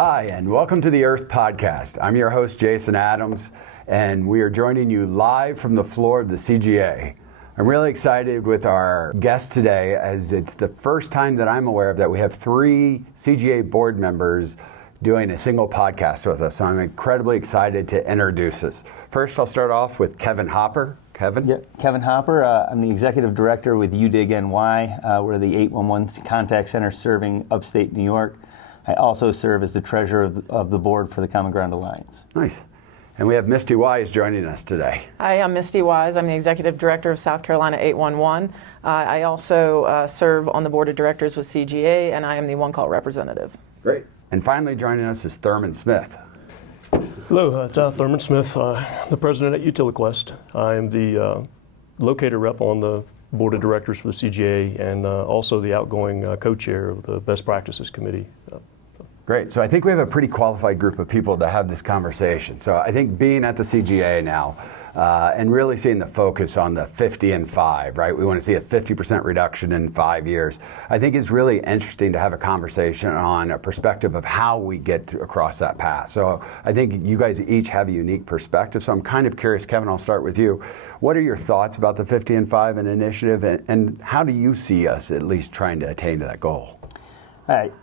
Hi, and welcome to the Irth podcast. I'm your host, Jason Adams, and we are joining you live from the floor of the CGA. I'm really excited with our guest today, as it's the first time that I'm aware of that we have 3 CGA board members doing a single podcast with us. So I'm incredibly excited to introduce us. First, I'll start off with Kevin Hopper. Kevin? Yeah, Kevin Hopper. I'm the executive director with UDIG NY. We're the 811 contact center serving upstate New York. I also serve as the treasurer of the board for the Common Ground Alliance. Nice. And we have Misty Wise joining us today. Hi, I'm Misty Wise. I'm the executive director of South Carolina 811. I also serve on the board of directors with CGA, and I am the one-call representative. Great. And finally joining us is Thurman Smith. Hello, it's Thurman Smith, the president at UtiliQuest. I am the locator rep on the board of directors for the CGA and also the outgoing co-chair of the Best Practices Committee. Great. So I think we have a pretty qualified group of people to have this conversation. So I think being at the CGA now and really seeing the focus on the 50 and 5, right? We want to see a 50% reduction in 5 years. I think it's really interesting to have a conversation on a perspective of how we get across that path. So I think you guys each have a unique perspective. So I'm kind of curious, Kevin, I'll start with you. What are your thoughts about the 50 and 5 and initiative, and how do you see us at least trying to attain to that goal?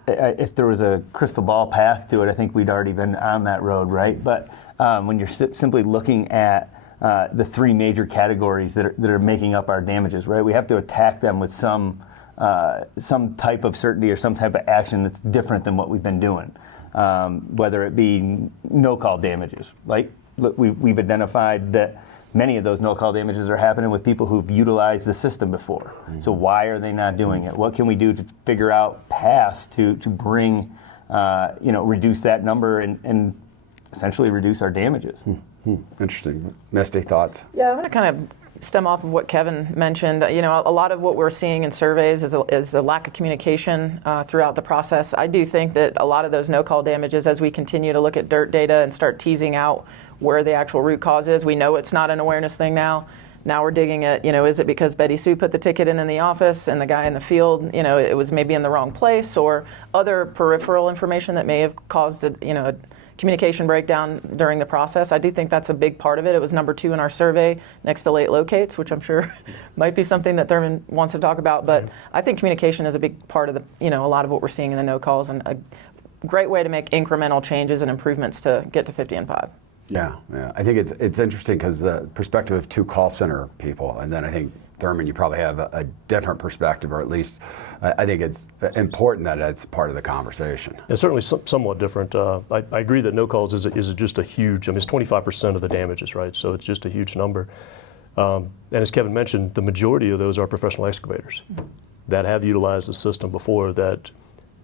If there was a crystal ball path to it, I think we'd already been on that road, right? But when you're simply looking at the 3 major categories that are making up our damages, right? We have to attack them with some type of certainty or some type of action that's different than what we've been doing, whether it be no-call damages. Like we've identified that many of those no-call damages are happening with people who've utilized the system before. Mm-hmm. So why are they not doing it? What can we do to figure out paths to bring, reduce that number and essentially reduce our damages? Mm-hmm. Interesting. Misty, thoughts? Yeah, I'm going to kind of stem off of what Kevin mentioned. A lot of what we're seeing in surveys is a lack of communication throughout the process. I do think that a lot of those no-call damages, as we continue to look at dirt data and start teasing out where the actual root cause is. We know it's not an awareness thing now. Now we're digging at, is it because Betty Sue put the ticket in the office and the guy in the field, it was maybe in the wrong place, or other peripheral information that may have caused a communication breakdown during the process. I do think that's a big part of it. It was number 2 in our survey next to late locates, which I'm sure might be something that Thurman wants to talk about. But I think communication is a big part of a lot of what we're seeing in the no calls, and a great way to make incremental changes and improvements to get to 50 and 5. Yeah. I think it's interesting because the perspective of 2 call center people, and then I think, Thurman, you probably have a different perspective, or at least I think it's important that it's part of the conversation. It's certainly somewhat different. I agree that no calls is just a huge, it's 25% of the damages, right? So it's just a huge number. And as Kevin mentioned, the majority of those are professional excavators that have utilized the system before that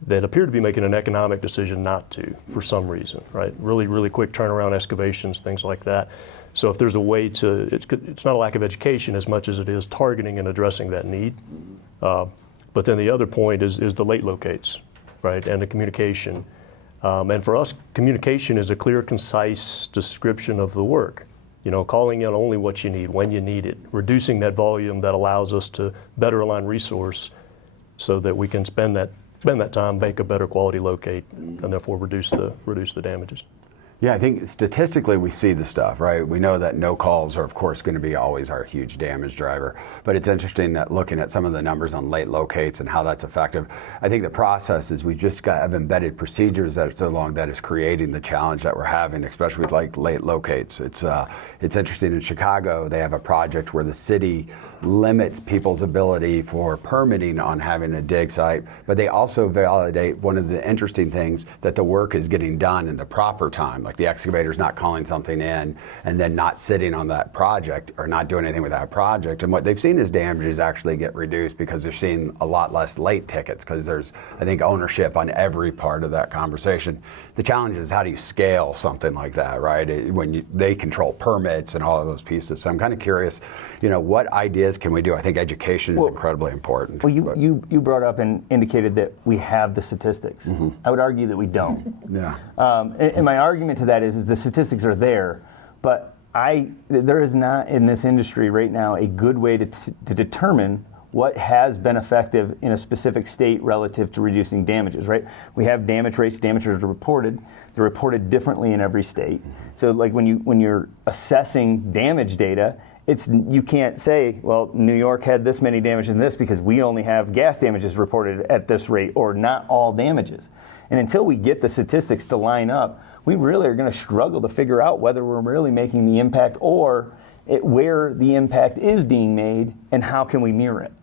appear to be making an economic decision not to, for some reason, right? Really, really quick turnaround excavations, things like that. So if there's a way to, it's not a lack of education as much as it is targeting and addressing that need. But then the other point is the late locates, right? And the communication. And for us, communication is a clear, concise description of the work. Calling in only what you need, when you need it, reducing that volume that allows us to better align resource so that we can spend that time, make a better quality locate, and therefore reduce the damages. Yeah, I think statistically we see the stuff, right? We know that no calls are, of course, going to be always our huge damage driver. But it's interesting that looking at some of the numbers on late locates and how that's effective. have the process is we just have embedded procedures that are so long that is creating the challenge that we're having, especially with like late locates. It's interesting. In Chicago, they have a project where the city limits people's ability for permitting on having a dig site, but they also validate one of the interesting things, that the work is getting done in the proper time. Like the excavator's not calling something in and then not sitting on that project or not doing anything with that project. And what they've seen is damages actually get reduced because they're seeing a lot less late tickets because there's, I think, ownership on every part of that conversation. The challenge is how do you scale something like that, right? When they control permits and all of those pieces. So I'm kind of curious, what ideas can we do? I think education is incredibly important. Well, you brought up and indicated that we have the statistics. Mm-hmm. I would argue that we don't. Yeah. And my argument to that is the statistics are there, but there is not in this industry right now a good way to determine what has been effective in a specific state relative to reducing damages, right? We have damage rates. Damages are reported. They're reported differently in every state. So like when you're assessing damage data, you can't say, well, New York had this many damages in this because we only have gas damages reported at this rate, or not all damages. And until we get the statistics to line up, we really are going to struggle to figure out whether we're really making the impact, or where the impact is being made, and how can we mirror it.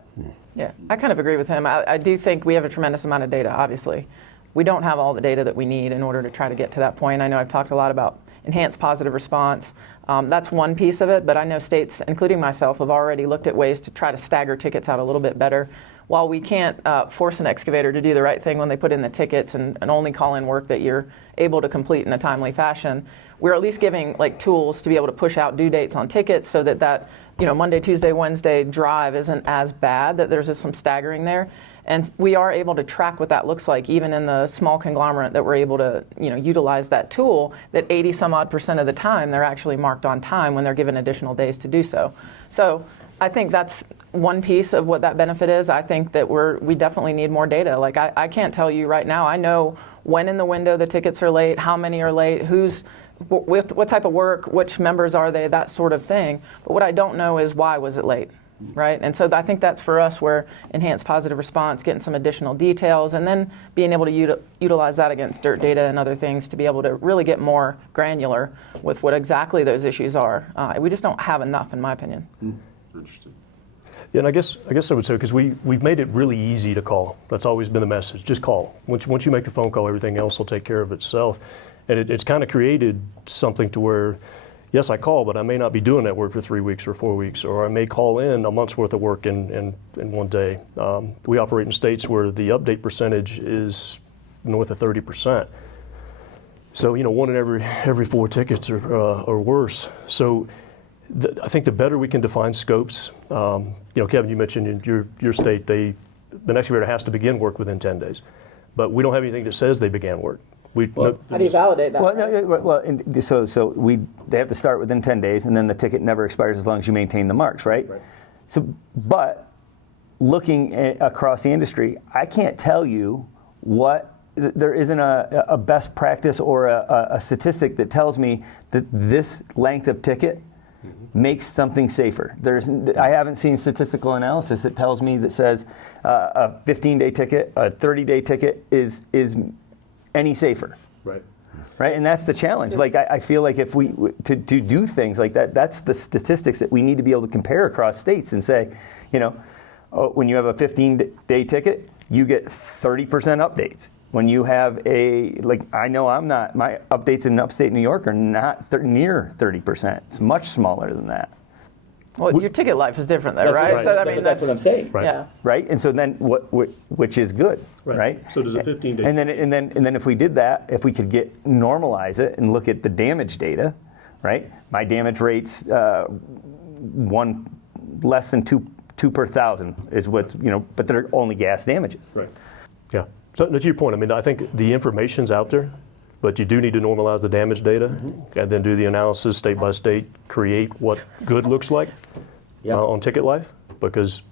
Yeah, I kind of agree with him. I do think we have a tremendous amount of data, obviously. We don't have all the data that we need in order to try to get to that point. I know I've talked a lot about enhanced positive response. That's one piece of it, but I know states, including myself, have already looked at ways to try to stagger tickets out a little bit better. While we can't force an excavator to do the right thing when they put in the tickets and only call in work that you're able to complete in a timely fashion, we're at least giving like tools to be able to push out due dates on tickets so that Monday, Tuesday, Wednesday drive isn't as bad, that there's just some staggering there. And we are able to track what that looks like, even in the small conglomerate that we're able to utilize that tool, that 80 some odd % of the time they're actually marked on time when they're given additional days to do so. So I think that's one piece of what that benefit is. I think that we definitely need more data. Like I can't tell you right now, I know when in the window the tickets are late, how many are late, what type of work, which members are they, that sort of thing. But what I don't know is why was it late, right? And so I think that's for us where enhanced positive response, getting some additional details, and then being able to utilize that against dirt data and other things to be able to really get more granular with what exactly those issues are. We just don't have enough, in my opinion. Interesting. Yeah, and I guess I would say, because we've made it really easy to call. That's always been the message. Just call. Once you make the phone call, everything else will take care of itself. And it's kind of created something to where, yes, I call, but I may not be doing that work for 3 weeks or 4 weeks, or I may call in a month's worth of work in one day. We operate in states where the update percentage is north of 30%. So, one in every 4 tickets or worse. So I think the better we can define scopes, Kevin, you mentioned in your state, the excavator has to begin work within 10 days. But we don't have anything that says they began work. How do you validate that? They have to start within 10 days, and then the ticket never expires as long as you maintain the marks, right? So, but looking across the industry, I can't tell you there isn't a best practice or a statistic that tells me that this length of ticket makes something safer. I haven't seen statistical analysis that tells me that says a 15-day ticket, a 30-day ticket is any safer. Right. And that's the challenge. Like I feel like if we to do things like that, that's the statistics that we need to be able to compare across states and say, when you have a 15-day ticket, you get 30% updates. When you have I know my updates in upstate New York are not near 30%. It's much smaller than that. Well, your ticket life is different there, right? Right. So that's what I'm saying. Right. Yeah. Right. And so then which is good, right? So does a 15-day. And then if we did that, if we could normalize it and look at the damage data, right? My damage rates less than two per thousand is what's but they're only gas damages. Right. Yeah. So to your point, I think the information's out there, but you do need to normalize the damage data and then do the analysis state by state, create what good looks like on ticket life, because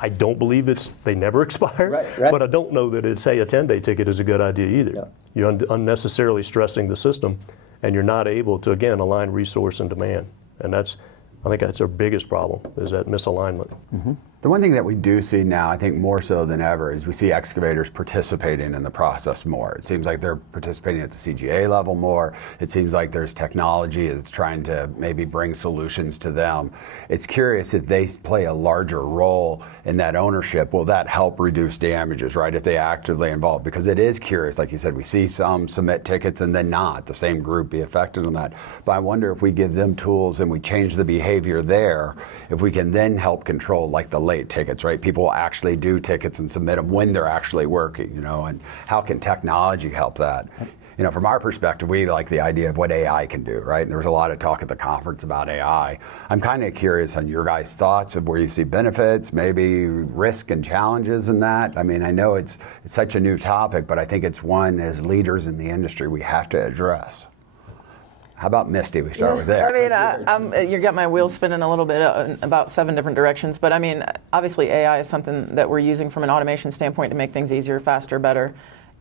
I don't believe they never expire, right. But I don't know that a 10-day ticket is a good idea either. Yeah. You're unnecessarily stressing the system, and you're not able to, again, align resource and demand. And I think that's our biggest problem, is that misalignment. Mm-hmm. The one thing that we do see now, I think more so than ever, is we see excavators participating in the process more. It seems like they're participating at the CGA level more. It seems like there's technology that's trying to maybe bring solutions to them. It's curious if they play a larger role in that ownership. Will that help reduce damages, right, if they actively involved? Because it is curious, like you said, we see some submit tickets and then not, the same group be affected on that. But I wonder if we give them tools and we change the behavior there, if we can then help control like the late tickets, right? People actually do tickets and submit them when they're actually working, and how can technology help that? From our perspective, we like the idea of what AI can do, right? And there was a lot of talk at the conference about AI. I'm kind of curious on your guys' thoughts of where you see benefits, maybe risk and challenges in that. I know it's such a new topic, but I think it's one as leaders in the industry we have to address. How about Misty? We start with there. I mean, you got my wheels spinning a little bit about 7 different directions, but I mean, obviously AI is something that we're using from an automation standpoint to make things easier, faster, better.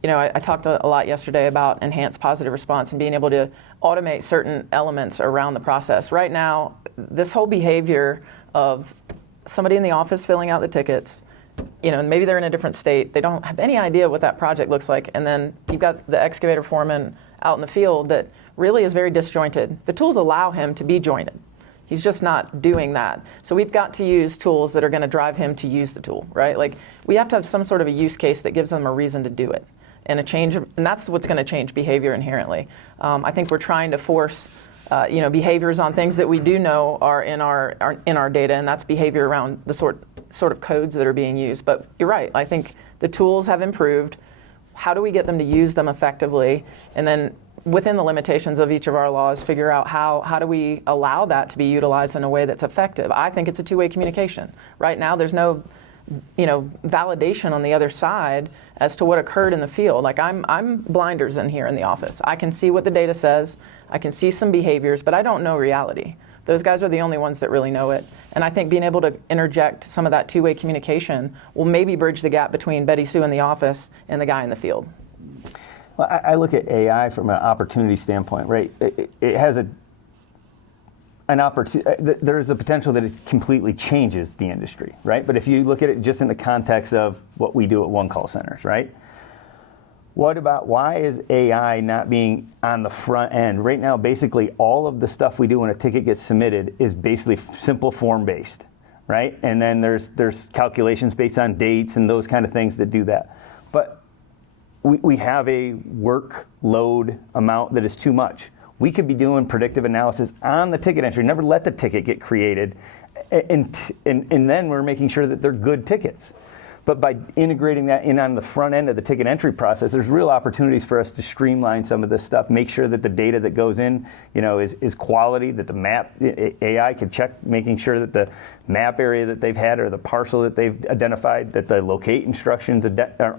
You know, I talked a lot yesterday about enhanced positive response and being able to automate certain elements around the process. Right now, this whole behavior of somebody in the office filling out the tickets, you know, maybe they're in a different state, they don't have any idea what that project looks like, and then you've got the excavator foreman out in the field that really is very disjointed. The tools allow him to be jointed. He's just not doing that. So we've got to use tools that are going to drive him to use the tool, right? Like, we have to have some sort of a use case that gives them a reason to do it. And that's what's going to change behavior inherently. I think we're trying to force behaviors on things that we do know are in our data, and that's behavior around the sort of codes that are being used. But you're right. I think the tools have improved. How do we get them to use them effectively? And then within the limitations of each of our laws, figure out how do we allow that to be utilized in a way that's effective. I think it's a two-way communication. Right now, there's no validation on the other side as to what occurred in the field. Like, I'm blinders in here in the office. I can see what the data says. I can see some behaviors, but I don't know reality. Those guys are the only ones that really know it. And I think being able to interject some of that two-way communication will maybe bridge the gap between Betty Sue in the office and the guy in the field. Well, I look at AI from an opportunity standpoint, right? It has an opportunity. There's a potential that it completely changes the industry, right? But if you look at it just in the context of what we do at one call centers, right? What about, why is AI not being on the front end? Right now, basically all of the stuff we do when a ticket gets submitted is basically simple form based, right? And then there's calculations based on dates and those kind of things that do that. But we have a workload amount that is too much. We could be doing predictive analysis on the ticket entry, never let the ticket get created, and then we're making sure that they're good tickets. But by integrating that in on the front end of the ticket entry process, there's real opportunities for us to streamline some of this stuff, make sure that the data that goes in, is quality, that the map, AI can check, making sure that the map area that they've had or the parcel that they've identified, that the locate instructions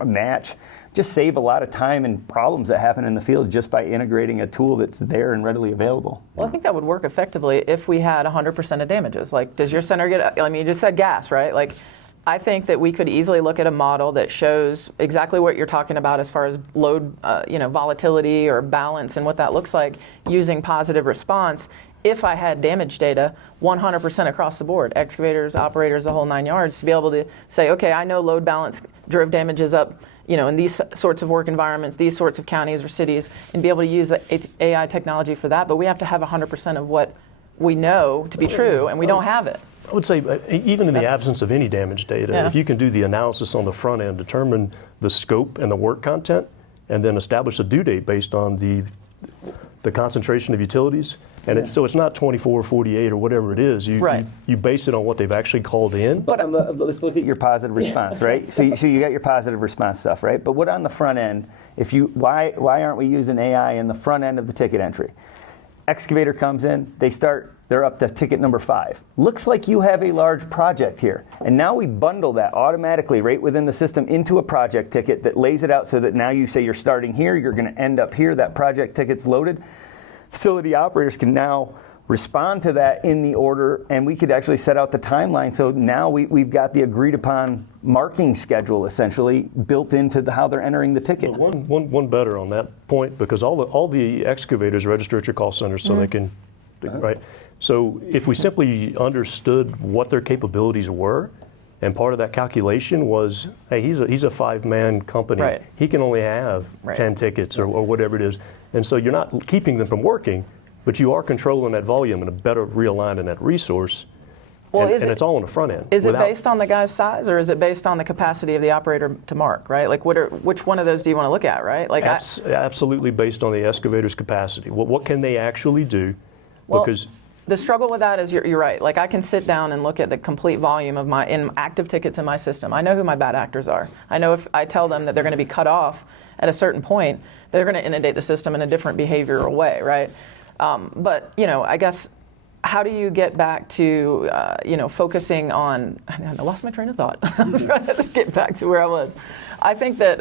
match. Just save a lot of time and problems that happen in the field just by integrating a tool that's there and readily available. Well, I think that would work effectively if we had 100% of damages. Like, does your center get, you just said gas, right? Like, I think that we could easily look at a model that shows exactly what you're talking about as far as load, volatility or balance and what that looks like using positive response. If I had damage data 100% across the board, excavators, operators, the whole 9 yards, to be able to say, okay, I know load balance drove damages up, in these sorts of work environments, these sorts of counties or cities, and be able to use AI technology for that. But we have to have 100% of what we know to be true, and we don't have it. I would say, even in the absence of any damage data, if you can do the analysis on the front end, determine the scope and the work content, and then establish a due date based on the concentration of utilities, and so it's not 24 or 48 or whatever it is. You base it on what they've actually called in. But let's look at your positive response, right? So you got your positive response stuff, right? But what on the front end? Why aren't we using AI in the front end of the ticket entry? Excavator comes in, they're up to ticket number 5. Looks like you have a large project here. And now we bundle that automatically right within the system into a project ticket that lays it out so that now you say you're starting here, you're going to end up here, that project ticket's loaded. Facility operators can now respond to that in the order, and we could actually set out the timeline. So now we've got the agreed upon marking schedule essentially built into how they're entering the ticket. Well, one better on that point, because all the excavators register at your call center so they can, right? So if we simply understood what their capabilities were, and part of that calculation was, hey, he's a 5-man company. Right. He can only have 10 tickets or whatever it is. And so you're not keeping them from working, but you are controlling that volume and better realigning that resource. Well, and it's all on the front end. Is it based on the guy's size, or is it based on the capacity of the operator to mark, right? Like, which one of those do you want to look at, right? Like, absolutely based on the excavator's capacity. What can they actually do? Because the struggle with that is you're right. Like, I can sit down and look at the complete volume of my active tickets in my system. I know who my bad actors are. I know if I tell them that they're going to be cut off at a certain point, they're going to inundate the system in a different behavioral way, right? But I guess, how do you get back to focusing on? I lost my train of thought. I'm trying to get back to where I was. I think that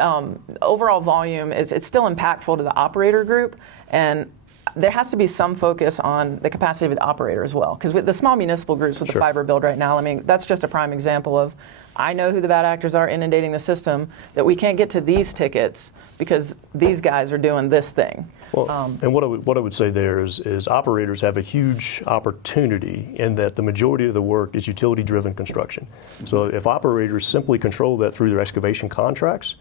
overall volume it's still impactful to the operator group, and there has to be some focus on the capacity of the operator as well. Because with the small municipal groups with the fiber build right now, I mean, that's just a prime example of, I know who the bad actors are inundating the system, that we can't get to these tickets because these guys are doing this thing. Well, and what I would say there is operators have a huge opportunity in that the majority of the work is utility-driven construction. So if operators simply control that through their excavation contracts,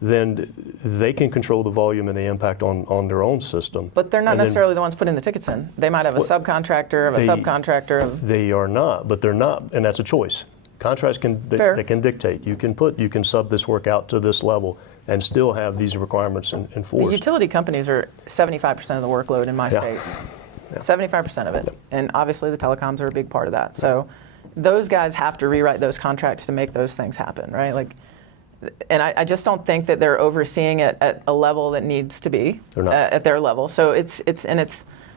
then they can control the volume and the impact on their own system. But they're not necessarily the ones putting the tickets in. They might have a subcontractor of a subcontractor of... They are not, but they're not, and that's a choice. Contracts they can dictate. You can sub this work out to this level and still have these requirements enforced. The utility companies are 75% of the workload in my state. 75% of it. Yep. And obviously the telecoms are a big part of that. So those guys have to rewrite those contracts to make those things happen, right? Like, and I just don't think that they're overseeing it at a level that needs to be at their level. So it's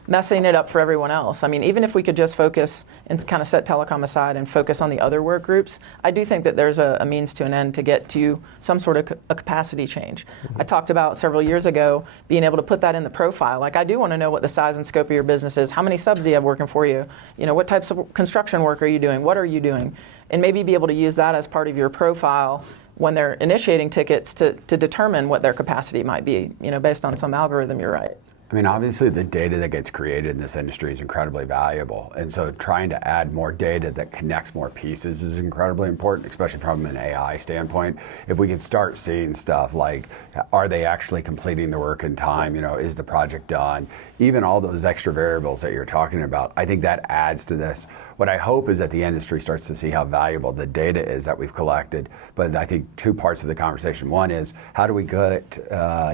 messing it up for everyone else. I mean, even if we could just focus and kind of set telecom aside and focus on the other work groups, I do think that there's a means to an end to get to some sort of a capacity change. I talked about several years ago being able to put that in the profile. Like, I do want to know what the size and scope of your business is. How many subs do you have working for you? You know, what types of construction work are you doing? What are you doing? And maybe be able to use that as part of your profile when they're initiating tickets to determine what their capacity might be, you know, based on some algorithm. You're right. I mean, obviously the data that gets created in this industry is incredibly valuable. And so trying to add more data that connects more pieces is incredibly important, especially from an AI standpoint. If we could start seeing stuff like, are they actually completing the work in time? You know, is the project done? Even all those extra variables that you're talking about, I think that adds to this. What I hope is that the industry starts to see how valuable the data is that we've collected. But I think two parts of the conversation. One is, how do we get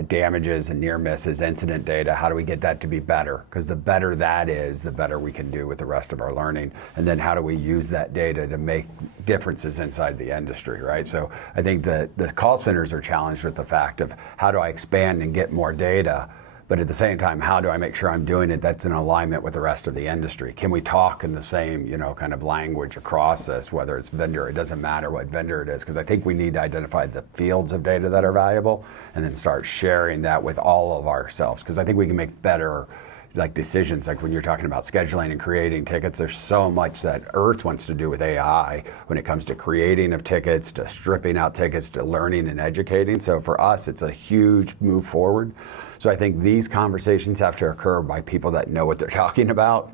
damages and near misses, incident data? How do we get that to be better? Because the better that is, the better we can do with the rest of our learning. And then how do we use that data to make differences inside the industry, right? So I think that the call centers are challenged with the fact of, how do I expand and get more data? But at the same time, how do I make sure I'm doing it that's in alignment with the rest of the industry? Can we talk in the same, you know, kind of language across this, whether it's vendor, it doesn't matter what vendor it is, because I think we need to identify the fields of data that are valuable and then start sharing that with all of ourselves, because I think we can make better decisions. Like when you're talking about scheduling and creating tickets, there's so much that Irth wants to do with AI when it comes to creating of tickets, to stripping out tickets, to learning and educating. So for us, it's a huge move forward. So I think these conversations have to occur by people that know what they're talking about,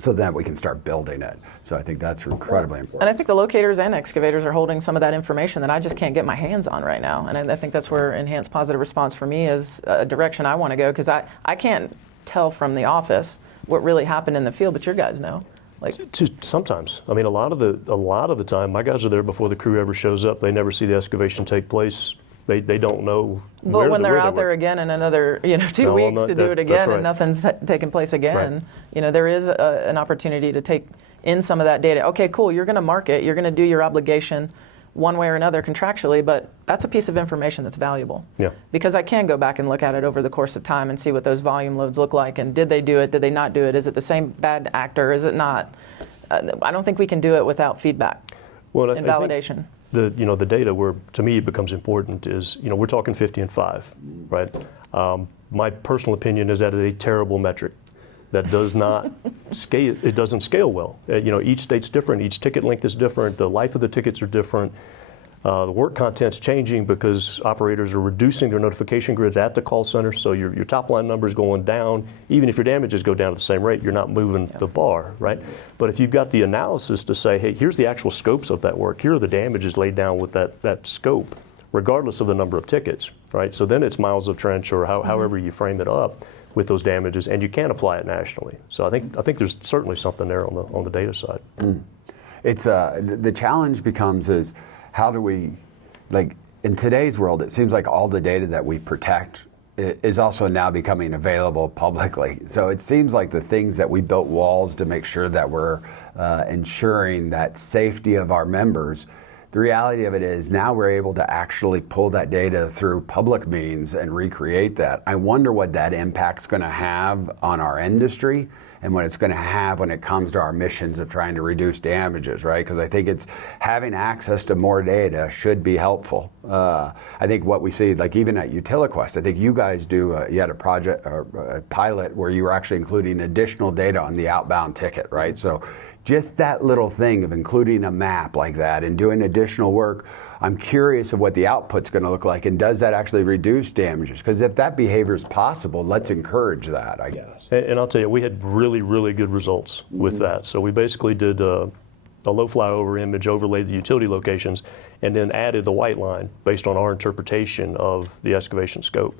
so that we can start building it. So I think that's incredibly important. And I think the locators and excavators are holding some of that information that I just can't get my hands on right now. And I think that's where enhanced positive response for me is a direction I want to go, because I can't tell from the office what really happened in the field, but your guys know. Sometimes, I mean, a lot of the time, my guys are there before the crew ever shows up. They never see the excavation take place. They don't know. But when they're out there again in another 2 weeks to do it again, and nothing's taken place again, you know, there is an opportunity to take in some of that data. Okay, cool. You're going to mark it. You're going to do your obligation one way or another contractually, but that's a piece of information that's valuable. Yeah. Because I can go back and look at it over the course of time and see what those volume loads look like, and did they do it, did they not do it, is it the same bad actor, is it not? I don't think we can do it without feedback and validation. The data where, to me, it becomes important is, we're talking 50 and 5, right? My personal opinion is that is a terrible metric. That does not scale. It doesn't scale well. Each state's different. Each ticket length is different. The life of the tickets are different. The work content's changing because operators are reducing their notification grids at the call center. So your top line numbers going down. Even if your damages go down at the same rate, you're not moving the bar, right? But if you've got the analysis to say, hey, here's the actual scopes of that work. Here are the damages laid down with that scope, regardless of the number of tickets, right? So then it's miles of trench, or however you frame it up with those damages, and you can apply it nationally. So I think there's certainly something there on the data side. It's the challenge becomes is, how do we, in today's world, it seems like all the data that we protect is also now becoming available publicly. So it seems like the things that we built walls to make sure that we're ensuring that safety of our members, The reality of it is now we're able to actually pull that data through public means and recreate that. I wonder what that impact's going to have on our industry and what it's going to have when it comes to our missions of trying to reduce damages, right? Because I think it's having access to more data should be helpful. I think what we see, like even at UtiliQuest, I think you guys you had a project, or a pilot where you were actually including additional data on the outbound ticket, right? So just that little thing of including a map like that and doing additional work, I'm curious of what the output's going to look like, and does that actually reduce damages? Because if that behavior is possible, let's encourage that, I guess. And I'll tell you, we had really, really good results with that. So we basically did a low flyover image, overlaid the utility locations, and then added the white line based on our interpretation of the excavation scope.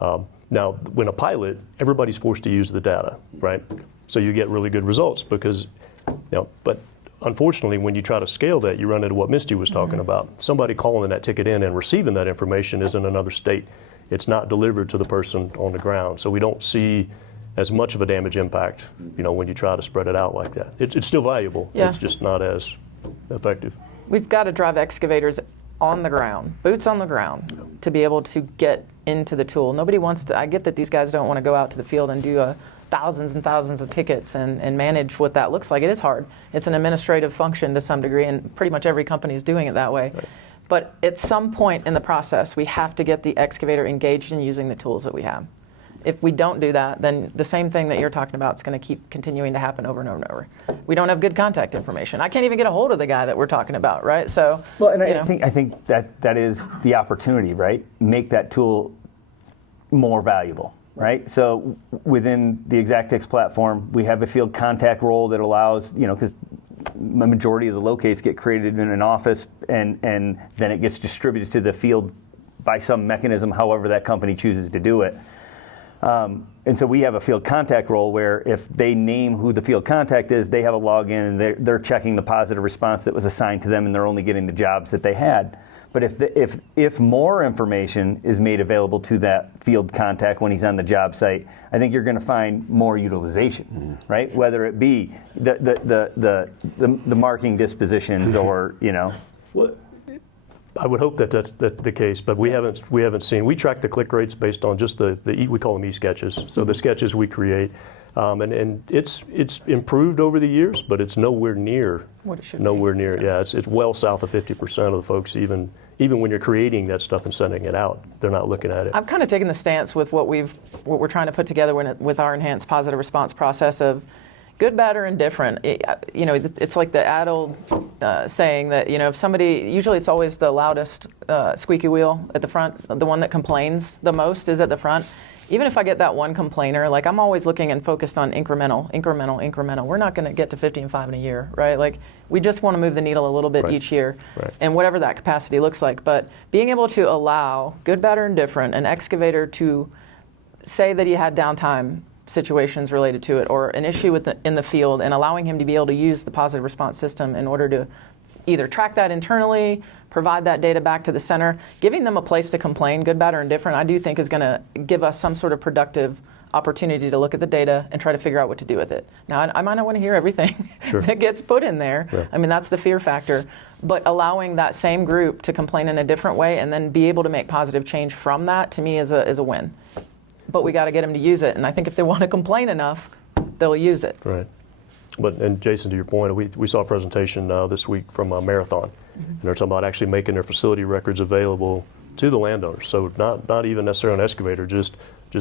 Now, when a pilot, everybody's forced to use the data, right? So you get really good results because, but unfortunately, when you try to scale that, you run into what Misty was talking about. Somebody calling that ticket in and receiving that information is in another state. It's not delivered to the person on the ground. So we don't see as much of a damage impact, when you try to spread it out like that. It's still valuable. Yeah. It's just not as effective. We've got to drive excavators on the ground, boots on the ground, to be able to get into the tool. Nobody wants to, I get that these guys don't want to go out to the field and do thousands and thousands of tickets and manage what that looks like. It is hard. It's an administrative function to some degree, and pretty much every company is doing it that way. Right. But at some point in the process, we have to get the excavator engaged in using the tools that we have. If we don't do that, then the same thing that you're talking about is going to keep continuing to happen over and over and over. We don't have good contact information. I can't even get a hold of the guy that we're talking about, right? So, well, and I think that is the opportunity, right? Make that tool more valuable, right? So within the Exactix platform, we have a field contact role that allows, because the majority of the locates get created in an office and then it gets distributed to the field by some mechanism, however that company chooses to do it. And so we have a field contact role where if they name who the field contact is, they have a login and they're checking the positive response that was assigned to them, and they're only getting the jobs that they had. But if more information is made available to that field contact when he's on the job site, I think you're going to find more utilization, right? Whether it be the marking dispositions or Well, I would hope that that's the case, but we haven't seen. We track the click rates based on just we call them e-sketches. So the sketches we create, and it's improved over the years, but it's nowhere near what it should nowhere be. near. Yeah, it's well south of 50% of the folks even when you're creating that stuff and sending it out, they're not looking at it. I've kind of taken the stance with what we're trying to put together with our enhanced positive response process of good, bad, or indifferent. It's like the adult saying that, if somebody, usually it's always the loudest squeaky wheel at the front, the one that complains the most is at the front. Even if I get that one complainer, like I'm always looking and focused on incremental. We're not going to get to 50 and 5 in a year, right? Like we just want to move the needle a little bit Right. each year, Right. and whatever that capacity looks like. But being able to allow good, bad, or indifferent an excavator to say that he had downtime situations related to it or an issue in the field, and allowing him to be able to use the positive response system in order to either track that internally, provide that data back to the center, giving them a place to complain, good, bad, or indifferent, I do think is going to give us some sort of productive opportunity to look at the data and try to figure out what to do with it. Now, I might not want to hear everything Sure. that gets put in there. Yeah. I mean, that's the fear factor. But allowing that same group to complain in a different way and then be able to make positive change from that, to me, is a win. But we got to get them to use it. And I think if they want to complain enough, they'll use it. Right. And Jason, to your point, we saw a presentation this week from Marathon. And they're talking about actually making their facility records available to the landowners. So not even necessarily an excavator, just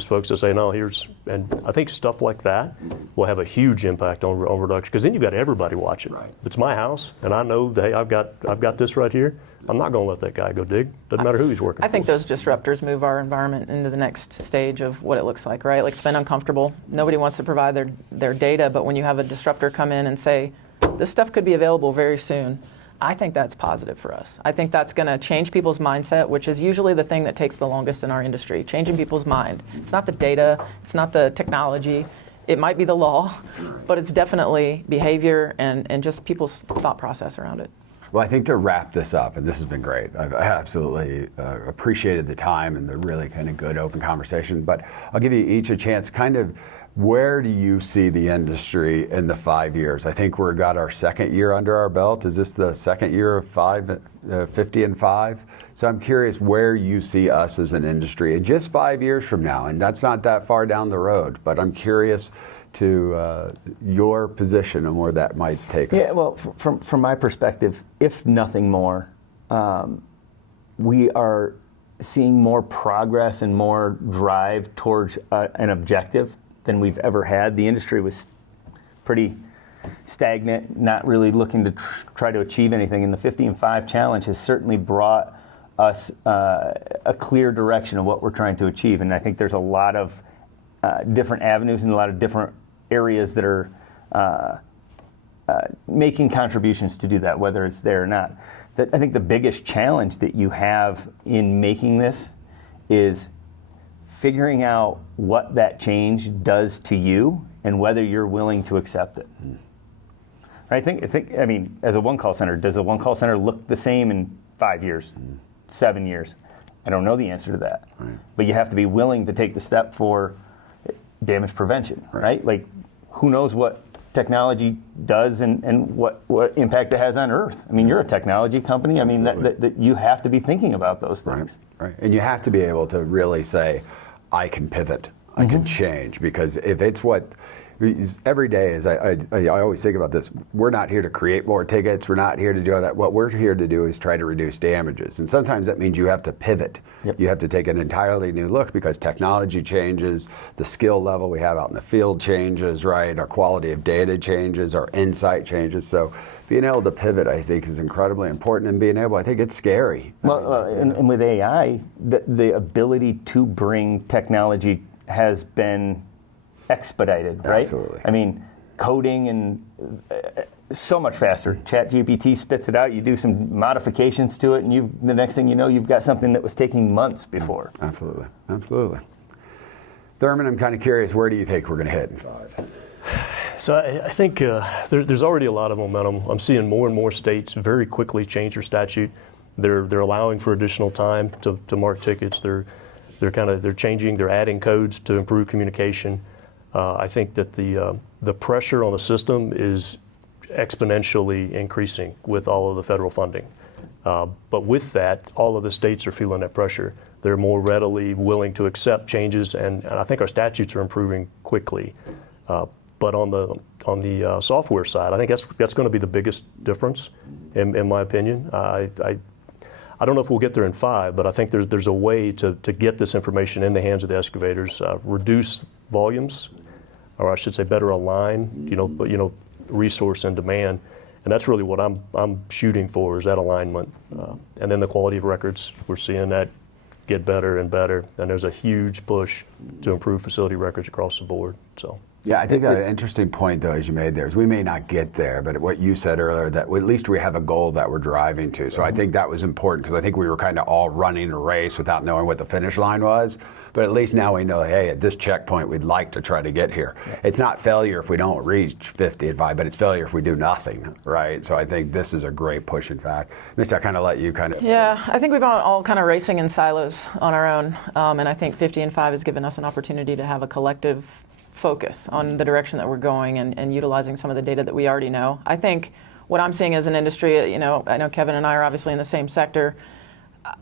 folks that say, no, and I think stuff like that will have a huge impact on reduction, because then you've got everybody watching. Right. It's my house, and I know, hey, I've got this right here. I'm not going to let that guy go dig. Doesn't matter who he's working I think for. those disruptors move our environment into the next stage of what it looks like, right? Like, it's been uncomfortable. Nobody wants to provide their data, but when you have a disruptor come in and say, this stuff could be available very soon, I think that's positive for us. I think that's going to change people's mindset, which is usually the thing that takes the longest in our industry, changing people's mind. It's not the data, it's not the technology, it might be the law, but it's definitely behavior and just people's thought process around it. Well, I think to wrap this up, and this has been great, I've absolutely appreciated the time and the really kind of good open conversation, but I'll give you each a chance, kind of Where do you see the industry in the 5 years? I think we've got our second year under our belt. Is this the second year of 50 and 5? So I'm curious where you see us as an industry in just 5 years from now. And that's not that far down the road, but I'm curious to your position and where that might take us. Yeah, well, from my perspective, if nothing more, we are seeing more progress and more drive towards an objective than we've ever had. The industry was pretty stagnant, not really looking to try to achieve anything. And the 50 and 5 challenge has certainly brought us a clear direction of what we're trying to achieve. And I think there's a lot of different avenues and a lot of different areas that are making contributions to do that, whether it's there or not. I think the biggest challenge that you have in making this is figuring out what that change does to you and whether you're willing to accept it. I mean, as a one-call center, does a one-call center look the same in 5 years, 7 years? I don't know the answer to that. Right. But you have to be willing to take the step for damage prevention, right? Like, who knows what technology does and what impact it has on Earth. I mean, you're a technology company. I mean, that you have to be thinking about those things. Right. And you have to be able to really say, I can pivot, I can change, because if it's what, every day, as I always think about this, we're not here to create more tickets, we're not here to do that. What we're here to do is try to reduce damages. And sometimes that means you have to pivot. Yep. You have to take an entirely new look because technology changes, the skill level we have out in the field changes, right? Our quality of data changes, our insight changes. So being able to pivot, I think, is incredibly important. And being able, I think it's scary. Well, and with AI, the ability to bring technology has been expedited, right? Absolutely. I mean, coding and so much faster. ChatGPT spits it out. You do some modifications to it, and the next thing you know, you've got something that was taking months before. Absolutely, absolutely. Thurman, I'm kind of curious, where do you think we're going to hit in 5? So I think there's already a lot of momentum. I'm seeing more and more states very quickly change their statute. They're allowing for additional time to mark tickets. They're changing. They're adding codes to improve communication. I think that the pressure on the system is exponentially increasing with all of the federal funding. But with that, all of the states are feeling that pressure. They're more readily willing to accept changes, and I think our statutes are improving quickly. But on the software side, I think that's going to be the biggest difference, in my opinion. I don't know if we'll get there in 5, but I think there's a way to get this information in the hands of the excavators, reduce volumes, or I should say better align, resource and demand. And that's really what I'm shooting for, is that alignment. And then the quality of records, we're seeing that get better and better. And there's a huge push to improve facility records across the board. So. Yeah, I think an interesting point, though, as you made there, is we may not get there, but what you said earlier, that at least we have a goal that we're driving to. So I think that was important, because I think we were kind of all running a race without knowing what the finish line was. But at least now we know, hey, at this checkpoint, we'd like to try to get here. Yeah. It's not failure if we don't reach 50 and 5, but it's failure if we do nothing, right? So I think this is a great push, in fact. Missy, I kind of let you kind of... Yeah, I think we've been all kind of racing in silos on our own. And I think 50 and 5 has given us an opportunity to have a collective focus on the direction that we're going and utilizing some of the data that we already know. I think what I'm seeing as an industry, I know Kevin and I are obviously in the same sector.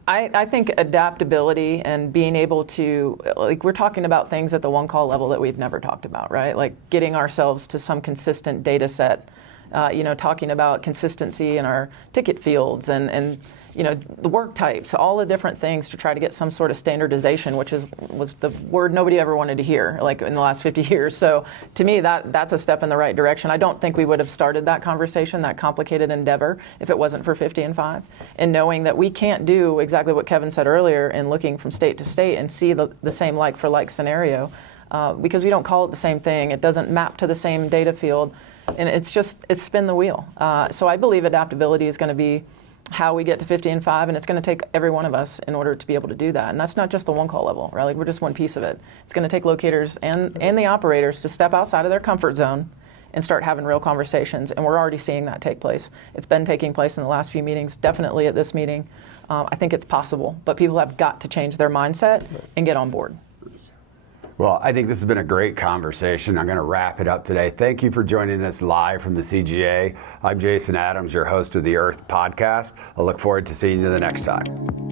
I think adaptability and being able to, like, we're talking about things at the one-call level that we've never talked about, right? Like getting ourselves to some consistent data set, talking about consistency in our ticket fields and the work types, all the different things to try to get some sort of standardization, which was the word nobody ever wanted to hear, like in the last 50 years. So to me, that's a step in the right direction. I don't think we would have started that conversation, that complicated endeavor, if it wasn't for 50 and 5. And knowing that we can't do exactly what Kevin said earlier and looking from state to state and see the same like-for-like scenario, because we don't call it the same thing. It doesn't map to the same data field. And it's spin the wheel. So I believe adaptability is going to be how we get to 50 and 5, and it's going to take every one of us in order to be able to do that. And that's not just the one-call level, right? Like, we're just one piece of it. It's going to take locators and the operators to step outside of their comfort zone and start having real conversations, and we're already seeing that take place. It's been taking place in the last few meetings, definitely at this meeting. I think it's possible, but people have got to change their mindset and get on board. Well, I think this has been a great conversation. I'm going to wrap it up today. Thank you for joining us live from the CGA. I'm Jason Adams, your host of the Irth podcast. I look forward to seeing you the next time.